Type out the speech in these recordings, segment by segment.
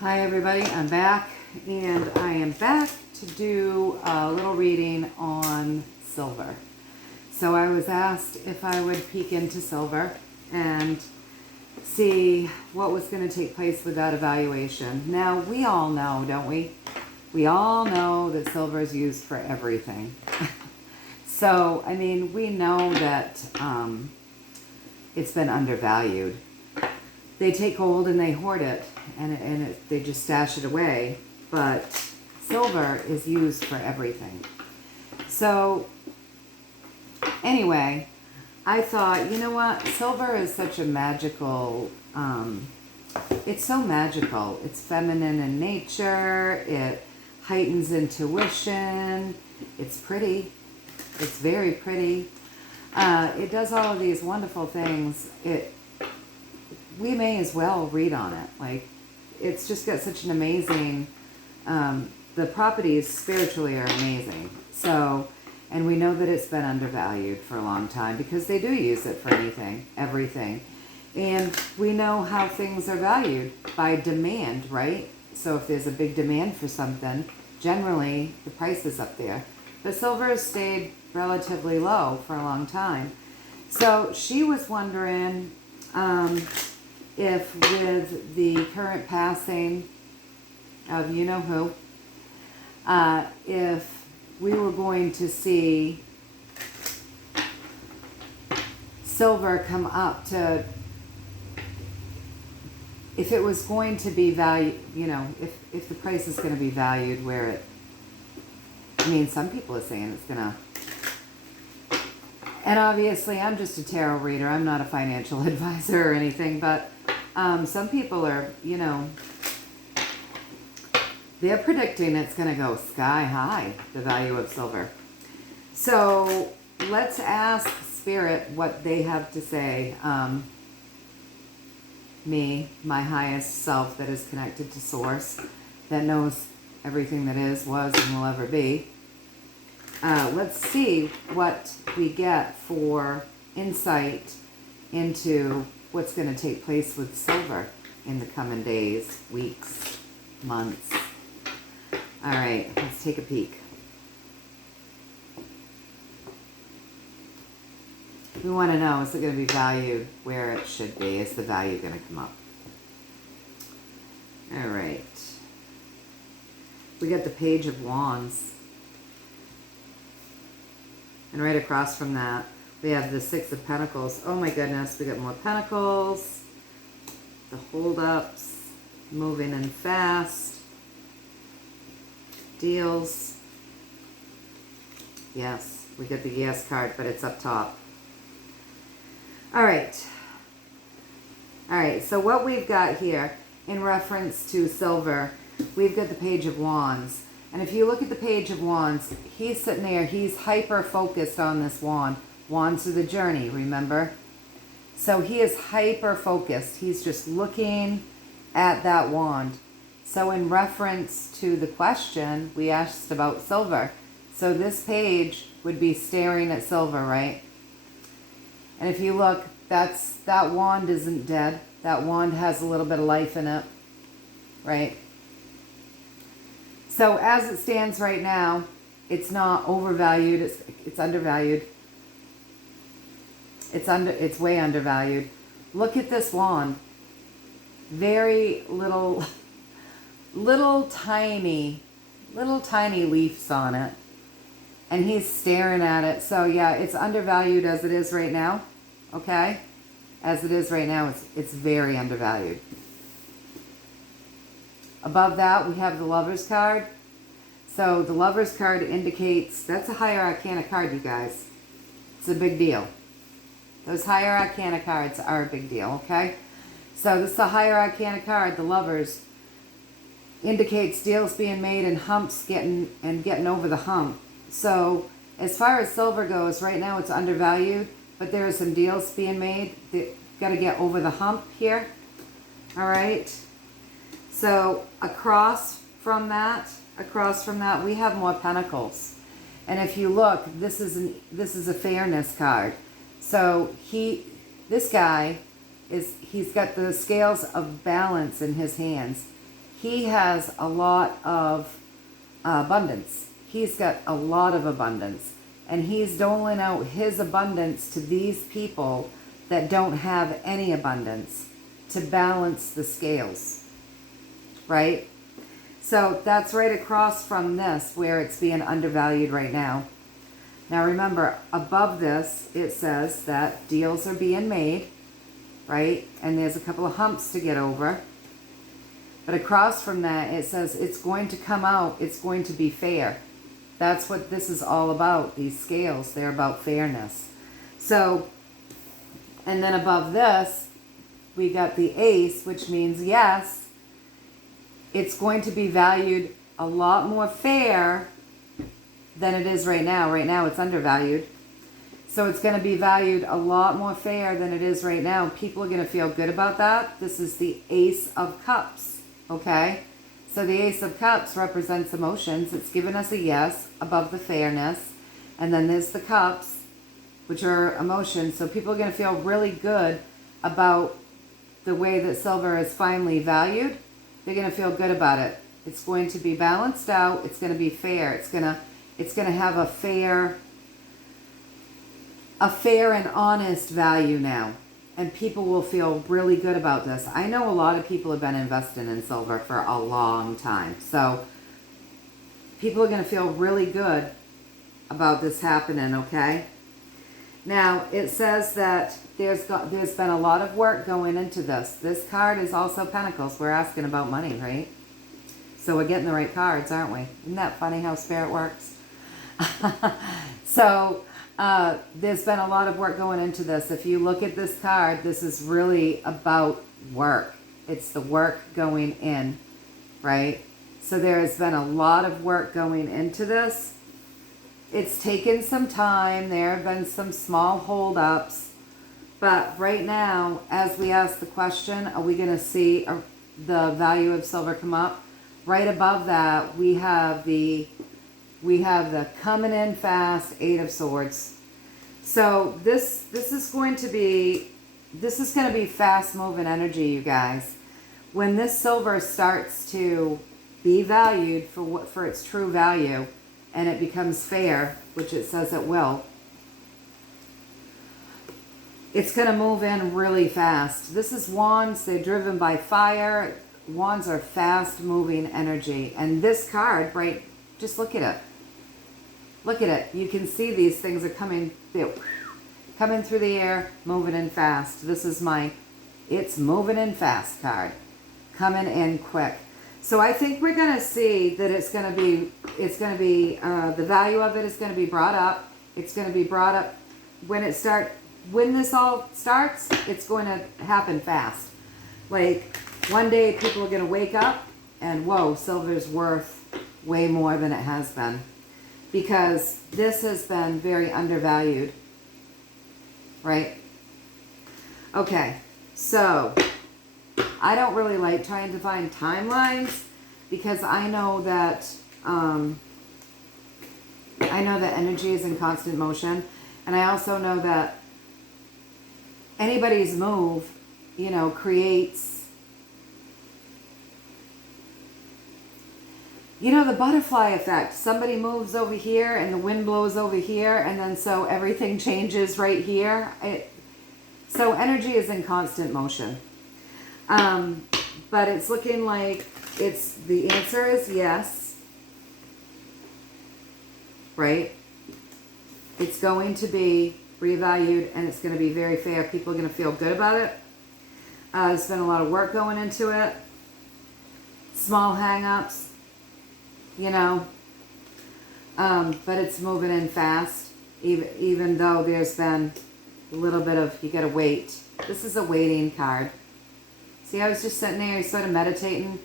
Hi everybody, I'm back, and I am back to do a little reading on silver. So I was asked if I would peek into silver and see what was going to take place with that evaluation. Now, we all know, don't we? We all know that silver is used for everything. So, I mean, we know that it's been undervalued. They take hold and they hoard it, and they just stash it away. But silver is used for everything. So anyway, I thought, you know what? Silver is such a magical, it's so magical. It's feminine in nature. It heightens intuition. It's pretty. It's very pretty. It does all of these wonderful things. We may as well read on it. Like, it's just got such an amazing, the properties spiritually are amazing. So, and we know that it's been undervalued for a long time because they do use it for anything, everything. And we know how things are valued by demand, right? So if there's a big demand for something, generally the price is up there. But silver has stayed relatively low for a long time. So she was wondering, if with the current passing of you-know-who, if we were going to see silver come up to, if it was going to be valued, you know, if the price is going to be valued where it, I mean, some people are saying it's going to, and obviously I'm just a tarot reader, I'm not a financial advisor or anything, but some people are, you know, they're predicting it's going to go sky high, the value of silver. So let's ask Spirit what they have to say. Me, my highest self that is connected to Source, that knows everything that is, was, and will ever be. Let's see what we get for insight into what's going to take place with silver in the coming days, weeks, months. All right, let's take a peek. We want to know, is it going to be valued where it should be? Is the value going to come up? All right. We got the Page of Wands. And right across from that, we have the Six of Pentacles. Oh my goodness, we got more Pentacles. The hold-ups, moving in fast. Deals. Yes, we get the Yes card, but it's up top. All right. All right, so what we've got here in reference to silver, we've got the Page of Wands. And if you look at the Page of Wands, he's sitting there, he's hyper-focused on this wand. Wands are the journey, remember? So he is hyper-focused. He's just looking at that wand. So in reference to the question, we asked about silver. So this page would be staring at silver, right? And if you look, that wand isn't dead. That wand has a little bit of life in it, right? So as it stands right now, it's not overvalued, it's undervalued. It's way undervalued. Look at this wand. Very little tiny leaves on it. And he's staring at it. So yeah, it's undervalued as it is right now. Okay? As it is right now, it's very undervalued. Above that, we have the Lover's card. So the Lover's card indicates, that's a higher arcana card, you guys. It's a big deal. Those higher arcana cards are a big deal, okay? So this is a higher arcana card, the Lovers. Indicates deals being made and humps getting over the hump. So as far as silver goes, right now it's undervalued, but there are some deals being made that got to get over the hump here. All right. So across from that, we have more Pentacles. And if you look, this is a fairness card. So this guy he's got the scales of balance in his hands. he has a lot of abundance. He's got a lot of abundance. And he's doling out his abundance to these people that don't have any abundance to balance the scales, right? So that's right across from this where it's being undervalued right now. Now remember, above this, it says that deals are being made, right? And there's a couple of humps to get over. But across from that, it says it's going to come out, it's going to be fair. That's what this is all about, these scales. They're about fairness. So, and then above this, we got the ace, which means yes, it's going to be valued a lot more fair than it is right now. Right now it's undervalued. So it's going to be valued a lot more fair than it is right now. People are going to feel good about that. This is the Ace of Cups, okay? So the Ace of Cups represents emotions. It's given us a yes above the fairness. And then there's the cups, which are emotions. So people are going to feel really good about the way that silver is finally valued. They're going to feel good about it. It's going to be balanced out. It's going to be fair. It's going to have a fair and honest value now. And people will feel really good about this. I know a lot of people have been investing in silver for a long time. So people are going to feel really good about this happening, okay? Now, it says that there's been a lot of work going into this. This card is also Pentacles. We're asking about money, right? So we're getting the right cards, aren't we? Isn't that funny how Spirit works? So there's been a lot of work going into this. If you look at this card, this is really about work. It's the work going in, right? So there has been a lot of work going into this. It's taken some time. There have been some small holdups. But right now, as we ask the question, are we going to see the value of silver come up? Right above that, we have the coming in fast Eight of Swords. So this is going to be fast moving energy, you guys. When this silver starts to be valued for its true value, and it becomes fair, which it says it will, it's going to move in really fast. This is wands. They're driven by fire. Wands are fast moving energy. And this card, right, just look at it. Look at it. You can see these things are coming through the air, moving in fast. This is my it's moving in fast card. Coming in quick. So I think we're going to see that it's going to be the value of it is going to be brought up. It's going to be brought up when this all starts, it's going to happen fast. Like one day people are going to wake up and whoa, silver's worth way more than it has been. Because this has been very undervalued, right? Okay, so I don't really like trying to find timelines because I know that energy is in constant motion, and I also know that anybody's move, creates. The butterfly effect. Somebody moves over here and the wind blows over here, and then so everything changes right here. So energy is in constant motion. But it's looking like the answer is yes. Right? It's going to be revalued and it's going to be very fair. People are going to feel good about it. There's been a lot of work going into it. Small hang-ups. But it's moving in fast, even though there's been a little bit of, you gotta wait. This is a waiting card. See, I was just sitting there, he's sort of meditating.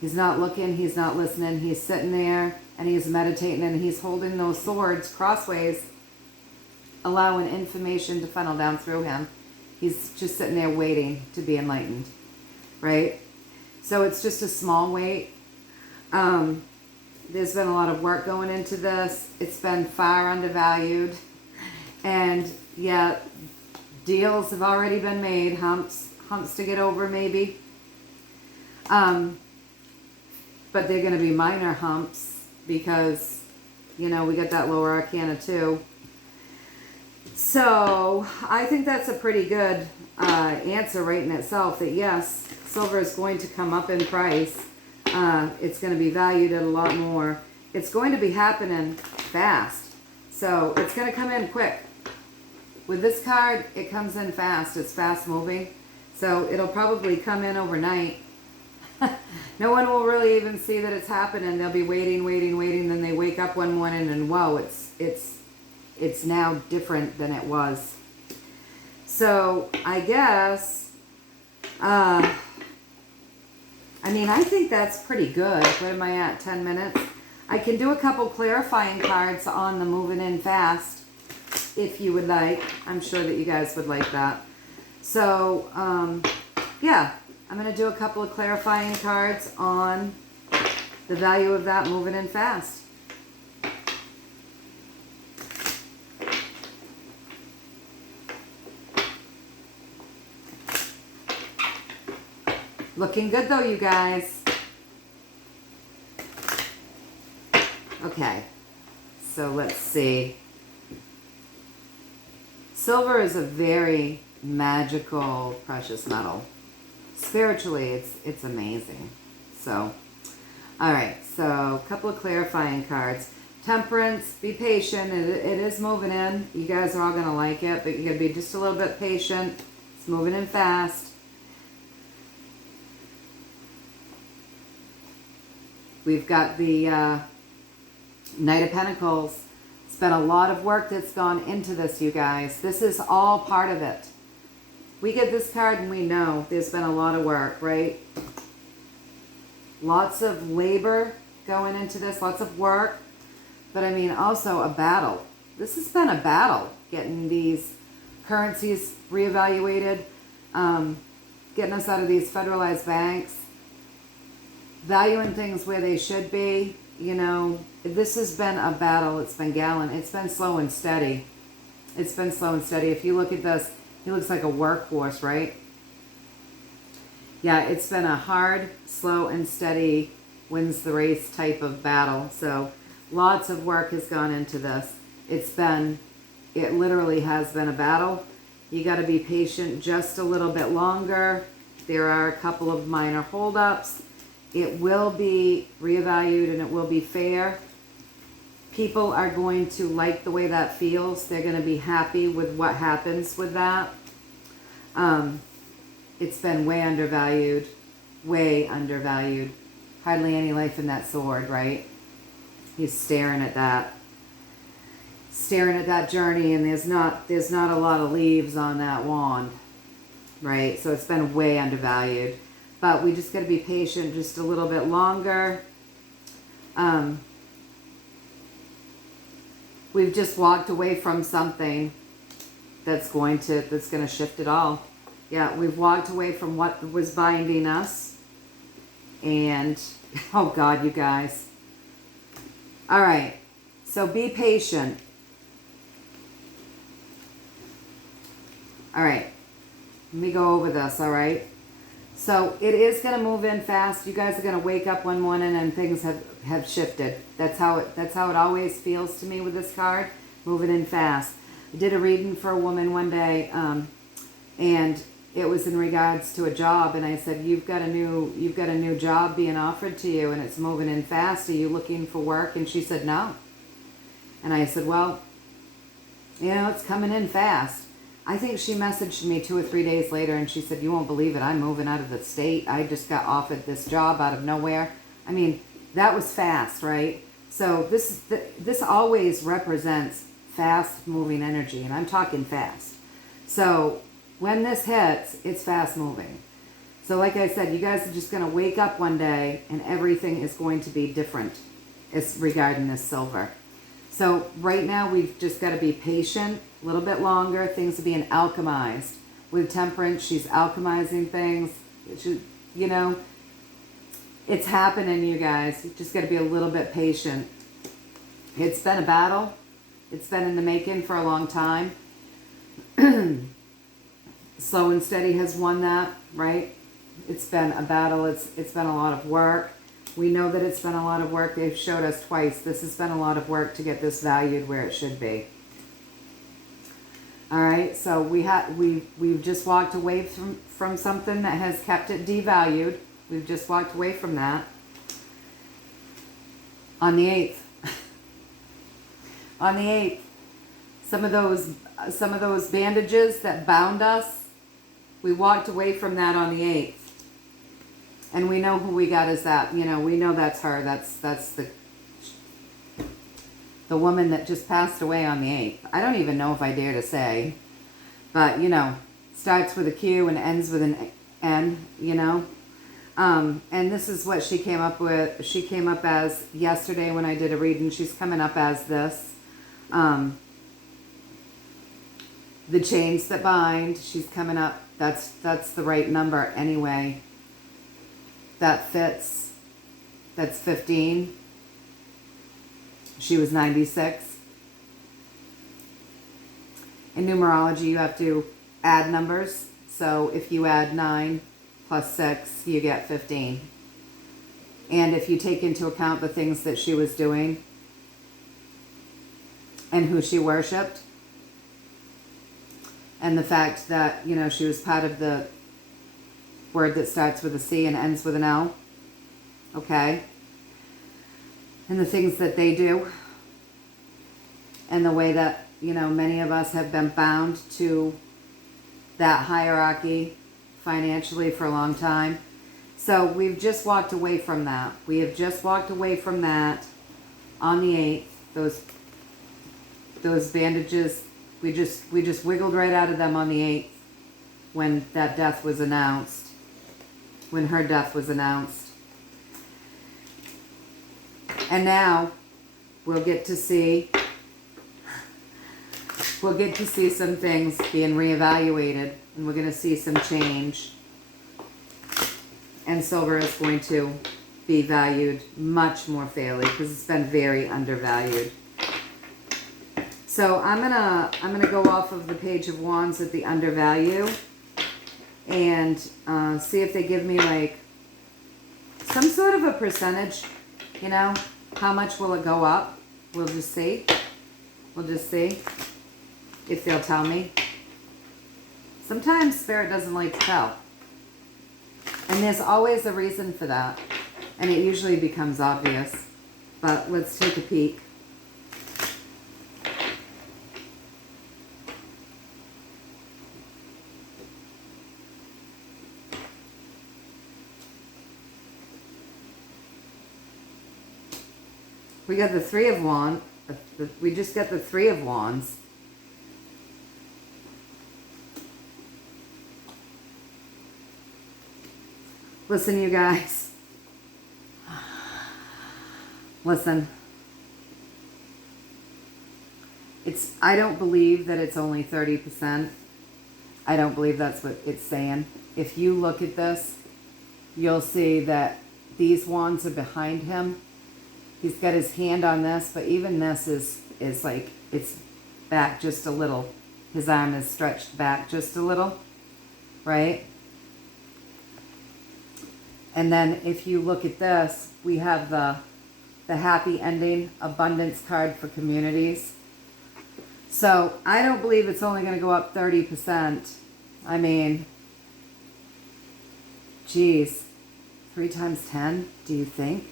He's not looking, he's not listening, he's sitting there and he's meditating and he's holding those swords crossways, allowing information to funnel down through him. He's just sitting there waiting to be enlightened, right? So it's just a small wait. There's been a lot of work going into this. It's been far undervalued. And yet, deals have already been made. Humps to get over maybe. but they're going to be minor humps because, you know, we got that lower arcana too. So I think that's a pretty good answer right in itself, that yes, silver is going to come up in price. It's going to be valued at a lot more. It's going to be happening fast. So it's going to come in quick. With this card, it comes in fast. It's fast moving. So it'll probably come in overnight. No one will really even see that it's happening. They'll be waiting. Then they wake up one morning and whoa, it's now different than it was. So I guess, I mean, I think that's pretty good. What am I at, 10 minutes? I can do a couple clarifying cards on the moving in fast if you would like. I'm sure that you guys would like that. So, yeah, I'm going to do a couple of clarifying cards on the value of that moving in fast. Looking good though, you guys. Okay, so let's see. Silver is a very magical precious metal. Spiritually, it's amazing. So, all right, so a couple of clarifying cards. Temperance, be patient. It is moving in. You guys are all going to like it, but you got to be just a little bit patient. It's moving in fast. We've got the Knight of Pentacles. It's been a lot of work that's gone into this, you guys. This is all part of it. We get this card and we know there's been a lot of work, right? Lots of labor going into this, lots of work. But I mean, also a battle. This has been a battle, getting these currencies reevaluated, getting us out of these federalized banks, valuing things where they should be. You know, this has been a battle. It's been gallant. It's been slow and steady. It's been slow and steady. If you look at this, he looks like a workhorse, right? Yeah, it's been a hard, slow, and steady wins the race type of battle. So lots of work has gone into this. It literally has been a battle. You got to be patient just a little bit longer. There are a couple of minor holdups. It will be reevaluated and it will be fair. People are going to like the way that feels. They're going to be happy with what happens with that. It's been way undervalued. Hardly any life in that sword, right? He's staring at that journey, and there's not a lot of leaves on that wand, right? So it's been way undervalued. But we just got to be patient just a little bit longer. We've just walked away from something that's going to shift it all. Yeah, we've walked away from what was binding us. And, oh God, you guys. All right, so be patient. All right, let me go over this, all right? So it is going to move in fast. You guys are going to wake up one morning and things have shifted. That's how it always feels to me with this card, moving in fast. I did a reading for a woman one day, and it was in regards to a job, and I said, you've got a new job being offered to you, and it's moving in fast. Are you looking for work? And she said, no. And I said, well, you know, it's coming in fast. I think she messaged me 2 or 3 days later and she said, you won't believe it, I'm moving out of the state. I just got offered this job out of nowhere. I mean, that was fast, right? So this always represents fast moving energy, and I'm talking fast. So when this hits, it's fast moving. So like I said, you guys are just going to wake up one day and everything is going to be different as regarding this silver. So right now we've just got to be patient, a little bit longer. Things are being alchemized. With Temperance, she's alchemizing things. You know, it's happening, you guys. You just got to be a little bit patient. It's been a battle. It's been in the making for a long time. Slow and Steady has won that, right? It's been a battle. It's been a lot of work. We know that it's been a lot of work. They've showed us twice. This has been a lot of work to get this valued where it should be. All right, so we've just walked away from something that has kept it devalued. We've just walked away from that on the 8th. On the 8th, some of those bandages that bound us, we walked away from that on the 8th. And we know who we got as that. You know, we know that's her. That's the woman that just passed away on the 8th. I don't even know if I dare to say. But, you know, starts with a Q and ends with an N, you know. And this is what she came up with. She came up as yesterday when I did a reading. She's coming up as this. The chains that bind. She's coming up. That's the right number anyway. That fits. That's 15. She was 96. In numerology, you have to add numbers. So if you add 9 plus 6, you get 15. And if you take into account the things that she was doing and who she worshipped, and the fact that, you know, she was part of the word that starts with a C and ends with an L, okay? And the things that they do, and the way that, you know, many of us have been bound to that hierarchy financially for a long time. So we've just walked away from that. We have just walked away from that on the 8th. Those bandages, we just wiggled right out of them on the 8th when that death was announced, when her death was announced. And now we'll get to see some things being reevaluated, and we're going to see some change. And silver is going to be valued much more fairly because it's been very undervalued. So I'm gonna go off of the Page of Wands at the undervalue and see if they give me like some sort of a percentage. You know, how much will it go up? We'll just see. We'll just see if they'll tell me. Sometimes Spirit doesn't like to tell. And there's always a reason for that. And it usually becomes obvious. But let's take a peek. We got the Three of Wands. We just got the Three of Wands. Listen, you guys. Listen. I don't believe that it's only 30%. I don't believe that's what it's saying. If you look at this, you'll see that these wands are behind him. He's got his hand on this, but even this is like, it's back just a little. His arm is stretched back just a little, right? And then if you look at this, we have the happy ending abundance card for communities. So I don't believe it's only going to go up 30%. I mean, geez, 3 times 10, do you think?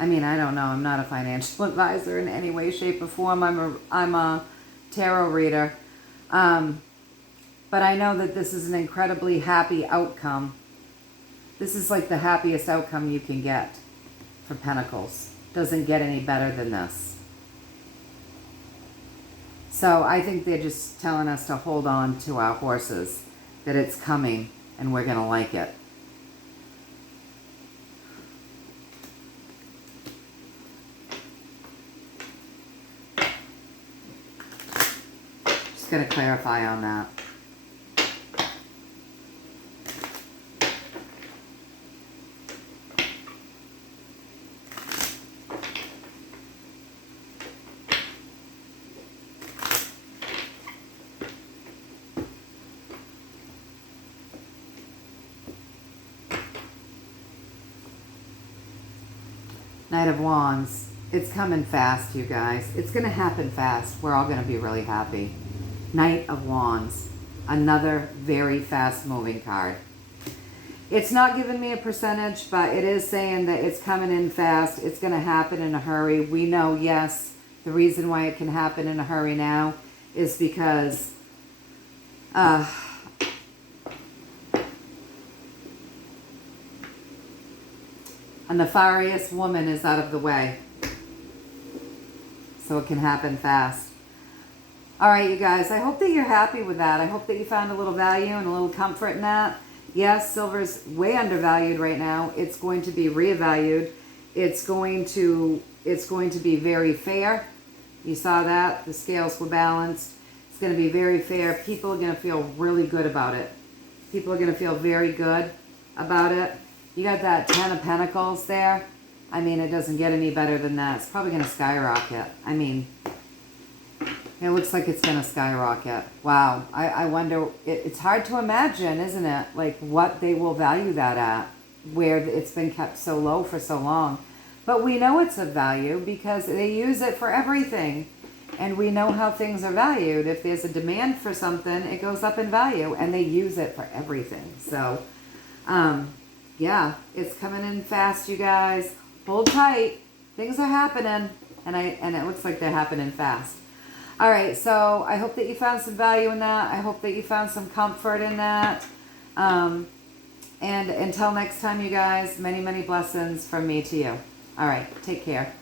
I mean, I don't know. I'm not a financial advisor in any way, shape, or form. I'm a tarot reader. But I know that this is an incredibly happy outcome. This is like the happiest outcome you can get for Pentacles. Doesn't get any better than this. So I think they're just telling us to hold on to our horses, that it's coming and we're going to like it. Just going to clarify on that. Knight of Wands. It's coming fast, you guys. It's going to happen fast. We're all going to be really happy. Knight of Wands. Another very fast moving card. It's not giving me a percentage, but it is saying that it's coming in fast. It's going to happen in a hurry. We know, yes, the reason why it can happen in a hurry now is because a nefarious woman is out of the way. So it can happen fast. All right, you guys, I hope that you're happy with that. I hope that you found a little value and a little comfort in that. Yes, silver's way undervalued right now. It's going to be reevaluated. It's going to be very fair. You saw that. The scales were balanced. It's going to be very fair. People are going to feel really good about it. People are going to feel very good about it. You got that 10 of Pentacles there. I mean, it doesn't get any better than that. It's probably going to skyrocket. I mean, it looks like it's going to skyrocket. Wow. I wonder, it's hard to imagine, isn't it? Like what they will value that at, where it's been kept so low for so long. But we know it's of value because they use it for everything. And we know how things are valued. If there's a demand for something, it goes up in value, and they use it for everything. So, yeah, it's coming in fast, you guys. Hold tight. Things are happening, and it looks like they're happening fast. All right, so I hope that you found some value in that. I hope that you found some comfort in that. And until next time, you guys, many, many blessings from me to you. All right, take care.